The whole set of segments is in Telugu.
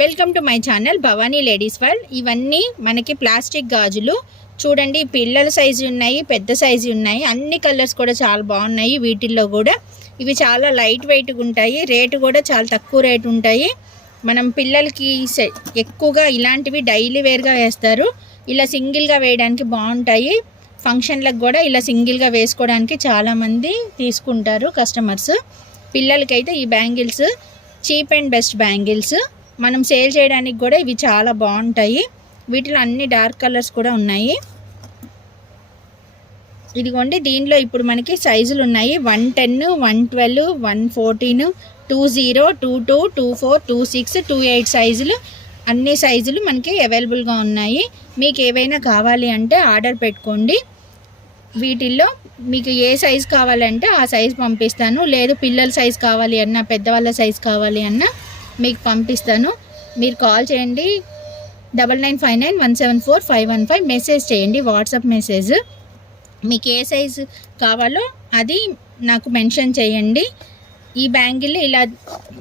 Welcome to my channel Bhavani ladies world ఇవన్నీ మనకి ప్లాస్టిక్ గాజులు. చూడండి పిల్లల సైజు ఉన్నాయి పెద్ద సైజు ఉన్నాయి. అన్ని కలర్స్ కూడా చాలా బాగున్నాయి వీటిల్లో కూడా. ఇవి చాలా లైట్ వెయిట్గా ఉంటాయి. రేటు కూడా చాలా తక్కువ రేటు ఉంటాయి. మనం పిల్లలకి ఎక్కువగా ఇలాంటివి డైలీ వేర్గా వేస్తారు. ఇలా సింగిల్గా వేయడానికి బాగుంటాయి. ఫంక్షన్లకు కూడా ఇలా సింగిల్గా వేసుకోవడానికి చాలామంది తీసుకుంటారు కస్టమర్స్ పిల్లలకైతే ఈ bangles cheap and best bangles. మనం సేల్ చేయడానికి కూడా ఇవి చాలా బాగుంటాయి. వీటిలో అన్ని డార్క్ కలర్స్ కూడా ఉన్నాయి. ఇదిగోండి దీనిలో ఇప్పుడు మనకి సైజులు ఉన్నాయి. One ten one twelve one fourteen two zero two two two four two six two eight సైజులు. అన్ని సైజులు మనకి అవైలబుల్గా ఉన్నాయి. మీకు ఏవైనా కావాలి అంటే ఆర్డర్ పెట్టుకోండి. వీటిల్లో మీకు ఏ సైజు కావాలంటే ఆ సైజు పంపిస్తాను. లేదు పిల్లల సైజు కావాలి అన్నా పెద్దవాళ్ళ సైజు కావాలి అన్నా మీకు పంపిస్తాను. మీరు కాల్ చేయండి. Double nine five nine one seven four five one five message చేయండి వాట్సాప్ మెసేజ్. మీకు ఏ సైజు కావాలో అది నాకు మెన్షన్ చేయండి. ఈ బ్యాంగిల్ ఇలా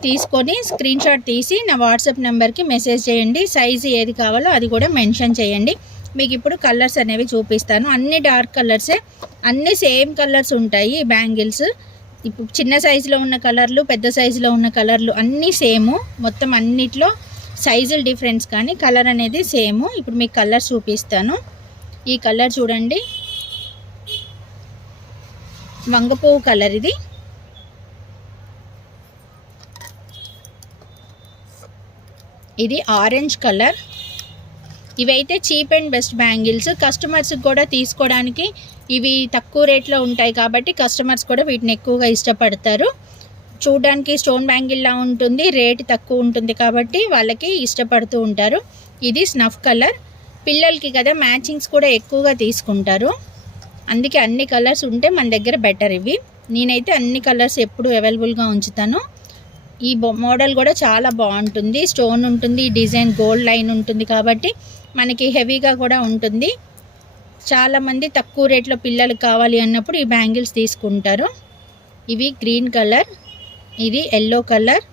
తీసుకొని స్క్రీన్ షాట్ తీసి నా వాట్సాప్ నెంబర్కి మెసేజ్ చేయండి. సైజు ఏది కావాలో అది కూడా మెన్షన్ చేయండి. మీకు ఇప్పుడు కలర్స్ అనేవి చూపిస్తాను. అన్ని డార్క్ కలర్సే అన్ని సేమ్ కలర్స్ ఉంటాయి ఈ బ్యాంగిల్స్. ఇప్పుడు చిన్న సైజులో ఉన్న కలర్లు పెద్ద సైజులో ఉన్న కలర్లు అన్నీ సేము. మొత్తం అన్నిట్లో సైజులు డిఫరెన్స్ కానీ కలర్ అనేది సేమ్. ఇప్పుడు మీకు కలర్ చూపిస్తాను. ఈ కలర్ చూడండి. వంగపువ్వు కలర్ ఇది. ఇది ఆరెంజ్ కలర్. ఇవైతే చీప్ అండ్ బెస్ట్ బ్యాంగిల్స్. కస్టమర్స్కి కూడా తీసుకోవడానికి ఇవి తక్కువ రేట్లో ఉంటాయి కాబట్టి కస్టమర్స్ కూడా వీటిని ఎక్కువగా ఇష్టపడతారు. చూడడానికి స్టోన్ బ్యాంగిల్లా ఉంటుంది రేట్ తక్కువ ఉంటుంది కాబట్టి వాళ్ళకి ఇష్టపడుతూ ఉంటారు. ఇది స్నఫ్ కలర్ పిల్లలకి కదా మ్యాచింగ్స్ కూడా ఎక్కువగా తీసుకుంటారు. అందుకే అన్ని కలర్స్ ఉంటే మన దగ్గర బెటర్ ఇవి. నేనైతే అన్ని కలర్స్ ఎప్పుడు అవైలబుల్గా ఉంచుతాను. ఈ బొ- మోడల్ కూడా చాలా బాగుంటుంది. స్టోన్ ఉంటుంది డిజైన్ గోల్డ్ లైన్ ఉంటుంది కాబట్టి మనకి హెవీగా కూడా ఉంటుంది. చాలామంది తక్కువ రేట్లో పిల్లలకు కావాలి అన్నప్పుడు ఈ బ్యాంగిల్స్ తీసుకుంటారు. ఇవి గ్రీన్ కలర్ ఇది ఎల్లో కలర్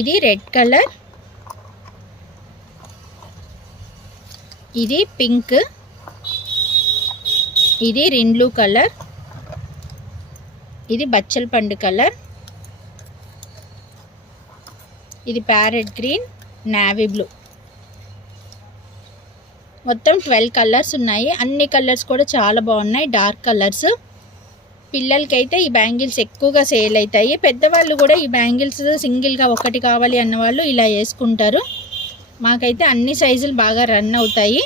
ఇది రెడ్ కలర్ ఇది పింక్ ఇది రిండ్లు కలర్ ఇది బచ్చల పండు కలర్ ఇది ప్యారెట్ గ్రీన్ నావీ బ్లూ. మొత్తం ట్వెల్వ్ కలర్స్ ఉన్నాయి. అన్ని కలర్స్ కూడా చాలా బాగున్నాయి. Dark colours. పిల్లలకైతే ఈ బ్యాంగిల్స్ ఎక్కువగా సేల్ అవుతాయి. పెద్దవాళ్ళు కూడా ఈ బ్యాంగిల్స్ సింగిల్గా ఒకటి కావాలి అన్న వాళ్ళు ఇలా వేసుకుంటారు. మాకైతే అన్ని సైజులు బాగా రన్ అవుతాయి.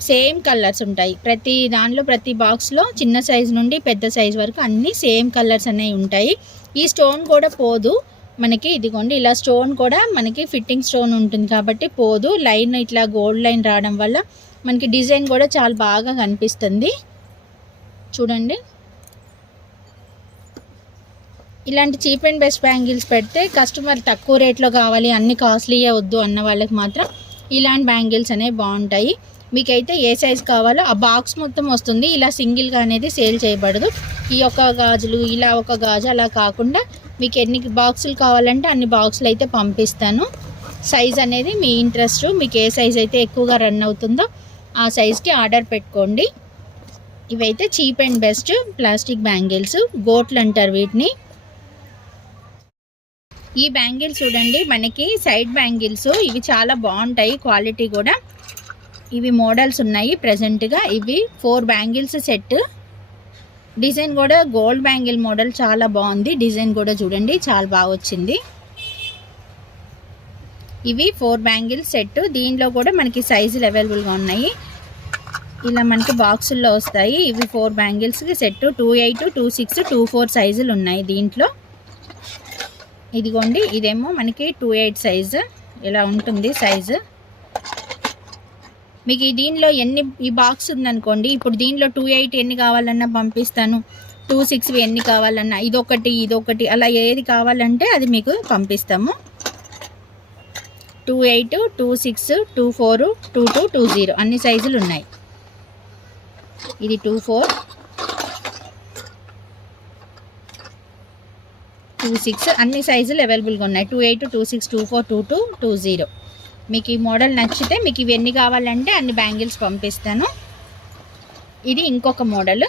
సేమ్ కలర్స్ ఉంటాయి. ప్రతి దానిలో ప్రతి బాక్స్లో చిన్న సైజు నుండి పెద్ద సైజు వరకు అన్నీ సేమ్ కలర్స్ అనేవి ఉంటాయి. ఈ స్టోన్ కూడా పోదు. మనకి ఇదిగోండి ఇలా స్టోన్ కూడా మనకి ఫిట్టింగ్ స్టోన్ ఉంటుంది కాబట్టి పోదు. లైన్ ఇట్లా గోల్డ్ లైన్ రావడం వల్ల మనకి డిజైన్ కూడా చాలా బాగా కనిపిస్తుంది. చూడండి. ఇలాంటి చీప్ అండ్ బెస్ట్ బ్యాంగిల్స్ పెడితే కస్టమర్ తక్కువ రేట్లో కావాలి అన్ని కాస్ట్లీయే వద్దు అన్న వాళ్ళకి మాత్రం ఇలాంటి బ్యాంగిల్స్ అనేవి బాగుంటాయి. మీకైతే ఏ సైజ్ కావాలో ఆ బాక్స్ మొత్తం వస్తుంది. ఇలా సింగిల్గా అనేది సేల్ చేయబడదు. ఈ ఒక గాజులు ఇలా ఒక గాజు అలా కాకుండా మీకు ఎన్ని బాక్సులు కావాలంటే అన్ని బాక్సులు అయితే పంపిస్తాను. సైజ్ అనేది మీ ఇంట్రెస్ట్. మీకు ఏ సైజ్ అయితే ఎక్కువగా రన్ అవుతుందో ఆ సైజ్కి ఆర్డర్ పెట్టుకోండి. ఇవైతే cheap and best plastic bangles గోట్లు అంటారు వీటిని. ఈ బ్యాంగిల్స్ చూడండి మనకి సైడ్ బ్యాంగిల్స్ ఇవి చాలా బాగుంటాయి క్వాలిటీ కూడా. ఇవి మోడల్స్ ఉన్నాయి ప్రజెంట్గా ఇవి ఫోర్ బ్యాంగిల్స్ సెట్. డిజైన్ కూడా గోల్డ్ బ్యాంగిల్ మోడల్ చాలా బాగుంది. డిజైన్ కూడా చూడండి చాలా బాగా వచ్చింది. ఇవి ఫోర్ బ్యాంగిల్ సెట్. దీనిలో కూడా మనకి సైజులు అవైలబుల్గా ఉన్నాయి. ఇలా మనకి బాక్సుల్లో వస్తాయి. ఇవి four బ్యాంగిల్స్కి set. Two eight two six two four సైజులు ఉన్నాయి దీంట్లో. ఇదిగోండి ఇదేమో మనకి టూ ఎయిట్ సైజు. ఇలా ఉంటుంది సైజు. మీకు ఈ దీనిలో ఎన్ని ఈ బాక్స్ ఉందనుకోండి ఇప్పుడు దీనిలో టూ ఎయిట్ ఎన్ని కావాలన్నా పంపిస్తాను. టూ సిక్స్ ఎన్ని కావాలన్నా ఇదొకటి ఇదొకటి అలా ఏది కావాలంటే అది మీకు పంపిస్తాము. Two eight two six two four two two two zero అన్ని సైజులు ఉన్నాయి. ఇది టూ ఫోర్ టూ సిక్స్ అన్ని సైజులు అవైలబుల్గా ఉన్నాయి. Two eight two six two four two two two zero మీకు ఈ మోడల్ నచ్చితే మీకు ఇవి ఎన్ని కావాలంటే అన్ని బ్యాంగిల్స్ పంపిస్తాను. ఇది ఇంకొక మోడల్.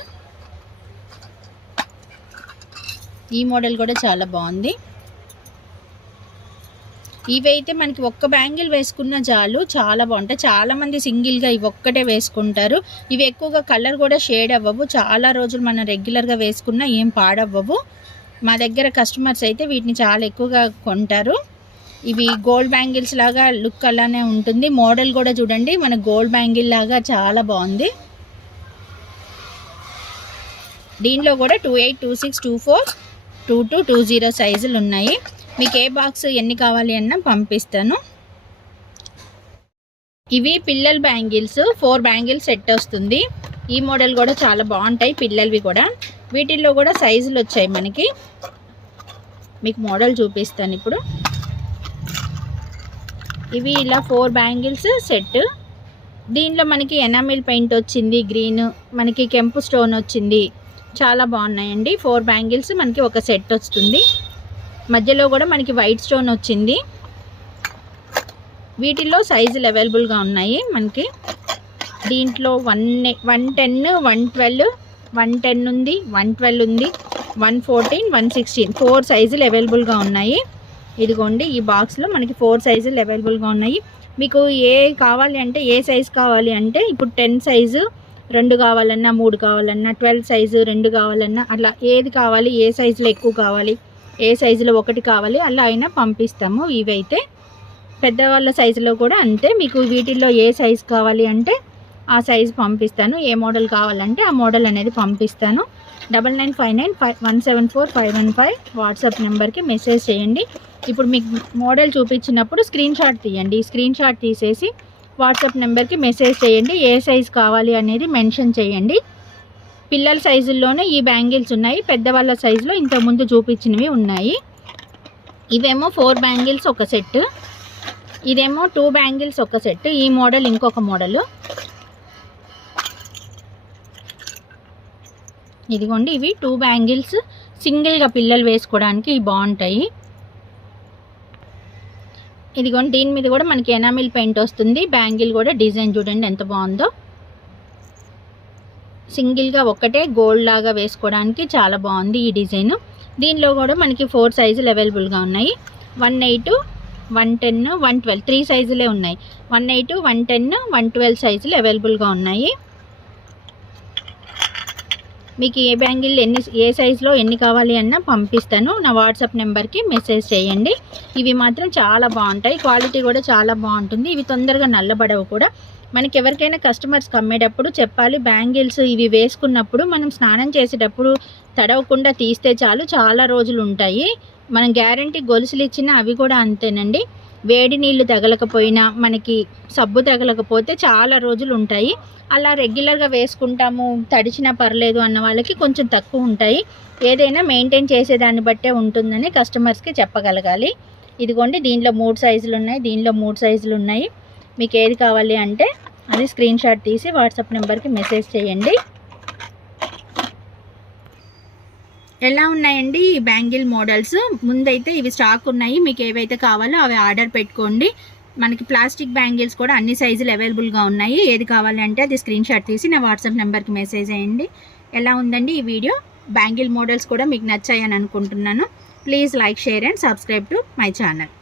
ఈ మోడల్ కూడా చాలా బాగుంది. ఇవైతే మనకి ఒక్క బ్యాంగిల్ వేసుకున్న చాలు చాలా బాగుంటాయి. చాలామంది సింగిల్గా ఇవి ఒక్కటే వేసుకుంటారు. ఇవి ఎక్కువగా కలర్ కూడా షేడ్ అవ్వవు. చాలా రోజులు మనం రెగ్యులర్గా వేసుకున్నా ఏం పాడవ్వవు. మా దగ్గర కస్టమర్స్ అయితే వీటిని చాలా ఎక్కువగా కొంటారు. ఇవి గోల్డ్ బ్యాంగిల్స్ లాగా లుక్ అలానే ఉంటుంది. మోడల్ కూడా చూడండి. మన గోల్డ్ బ్యాంగిల్ లాగా చాలా బాగుంది. దీనిలో కూడా two eight two six two four two two two zero సైజులు ఉన్నాయి. మీకు ఏ బాక్స్ ఎన్ని కావాలి అన్నా పంపిస్తాను. ఇవి పిల్లల బ్యాంగిల్స్. ఫోర్ బ్యాంగిల్స్ సెట్ వస్తుంది. ఈ మోడల్ కూడా చాలా బాగుంటాయి పిల్లలవి కూడా. వీటిల్లో కూడా సైజులు వచ్చాయి మనకి. మీకు మోడల్ చూపిస్తాను ఇప్పుడు. ఇవి ఇలా ఫోర్ బ్యాంగిల్స్ సెట్. దీనిలో మనకి ఎనామిల్ పెయింట్ వచ్చింది గ్రీన్ మనకి కెంపు స్టోన్ వచ్చింది. చాలా బాగున్నాయండి. ఫోర్ బ్యాంగిల్స్ మనకి ఒక సెట్ వస్తుంది. మధ్యలో కూడా మనకి వైట్ స్టోన్ వచ్చింది. వీటిల్లో సైజులు అవైలబుల్గా ఉన్నాయి మనకి. దీంట్లో one one ten one twelve one ten ఉంది వన్ ట్వెల్వ్ ఉంది one fourteen one sixteen. Four సైజులు అవైలబుల్గా ఉన్నాయి. ఇదిగోండి ఈ బాక్స్లో మనకి ఫోర్ సైజులు అవైలబుల్గా ఉన్నాయి. మీకు ఏ కావాలి అంటే ఏ సైజు కావాలి అంటే ఇప్పుడు టెన్ సైజు రెండు కావాలన్నా మూడు కావాలన్నా ట్వెల్వ్ సైజు రెండు కావాలన్నా అట్లా ఏది కావాలి ఏ సైజులో ఎక్కువ కావాలి ఏ సైజులో ఒకటి కావాలి అలా అయినా పంపిస్తాము. ఇవైతే పెద్దవాళ్ళ సైజులో కూడా అంతే. మీకు వీటిల్లో ఏ సైజు కావాలి అంటే ఆ సైజు పంపిస్తాను. ఏ మోడల్ కావాలంటే ఆ మోడల్ అనేది పంపిస్తాను. Double nine five nine five one seven four five one five WhatsApp నెంబర్కి మెసేజ్ చేయండి. ఇప్పుడు మీకు మోడల్ చూపించినప్పుడు స్క్రీన్ షాట్ తీయండి. స్క్రీన్ షాట్ తీసేసి వాట్సాప్ నెంబర్కి మెసేజ్ చేయండి. ఏ సైజ్ కావాలి అనేది మెన్షన్ చేయండి. పిల్లల సైజుల్లోనే ఈ బ్యాంగిల్స్ ఉన్నాయి. పెద్దవాళ్ళ సైజులో ఇంతకుముందు చూపించినవి ఉన్నాయి. ఇవేమో ఫోర్ బ్యాంగిల్స్ ఒక సెట్ ఇదేమో టూ బ్యాంగిల్స్ ఒక సెట్ ఈ మోడల్ ఇంకొక మోడల్ ఇదిగోండి ఇవి టూ బ్యాంగిల్స్ సింగిల్గా పిల్లలు వేసుకోవడానికి బాగుంటాయి. ఇదిగోండి దీని మీద కూడా మనకి ఎనామిల్ పెయింట్ వస్తుంది. బ్యాంగిల్ కూడా డిజైన్ చూడండి ఎంత బాగుందో. సింగిల్గా ఒక్కటే గోల్డ్ లాగా వేసుకోవడానికి చాలా బాగుంది ఈ డిజైన్. దీనిలో కూడా మనకి ఫోర్ సైజులు అవైలబుల్గా ఉన్నాయి. One eight one ten one twelve. Three సైజులే ఉన్నాయి. One eight one ten one twelve సైజులు అవైలబుల్గా ఉన్నాయి. మీకు ఏ బ్యాంగిల్ ఎన్ని ఏ సైజులో ఎన్ని కావాలి అన్నా పంపిస్తాను. నా వాట్సాప్ నెంబర్కి మెసేజ్ చేయండి. ఇవి మాత్రం చాలా బాగుంటాయి. క్వాలిటీ కూడా చాలా బాగుంటుంది. ఇవి తొందరగా నల్లబడవు కూడా. మనకి ఎవరికైనా కస్టమర్స్ కమ్మేటప్పుడు చెప్పాలి. బ్యాంగిల్స్ ఇవి వేసుకున్నప్పుడు మనం స్నానం చేసేటప్పుడు తడవకుండా తీస్తే చాలు. చాలా రోజులు ఉంటాయి. మనం గ్యారంటీ గొలుసులు ఇచ్చిన అవి కూడా అంతేనండి. వేడి నీళ్ళు తగలకపోయినా మనకి సబ్బు తగలకపోతే చాలా రోజులు ఉంటాయి. అలా రెగ్యులర్గా వేసుకుంటాము తడిచినా పర్లేదు అన్న వాళ్ళకి కొంచెం తక్కువ ఉంటాయి. ఏదైనా మెయింటైన్ చేసేదాన్ని బట్టే ఉంటుందని కస్టమర్స్కి చెప్పగలగాలి. ఇదిగోండి దీనిలో మూడు సైజులు ఉన్నాయి దీనిలో మూడు సైజులు ఉన్నాయి. మీకు ఏది కావాలి అంటే అది స్క్రీన్ షాట్ తీసి వాట్సాప్ నెంబర్కి మెసేజ్ చేయండి. ఎలా ఉన్నాయండి ఈ బ్యాంగిల్ మోడల్స్? ముందైతే ఇవి స్టాక్ ఉన్నాయి. మీకు ఏవైతే కావాలో అవి ఆర్డర్ పెట్టుకోండి. మనకి ప్లాస్టిక్ బ్యాంగిల్స్ కూడా అన్ని సైజులు అవైలబుల్గా ఉన్నాయి. ఏది కావాలంటే అది స్క్రీన్ షాట్ తీసి నా వాట్సాప్ నెంబర్కి మెసేజ్ చేయండి. ఎలా ఉందండి ఈ వీడియో? బ్యాంగిల్ మోడల్స్ కూడా మీకు నచ్చాయని అనుకుంటున్నాను. Please like share and subscribe to my channel.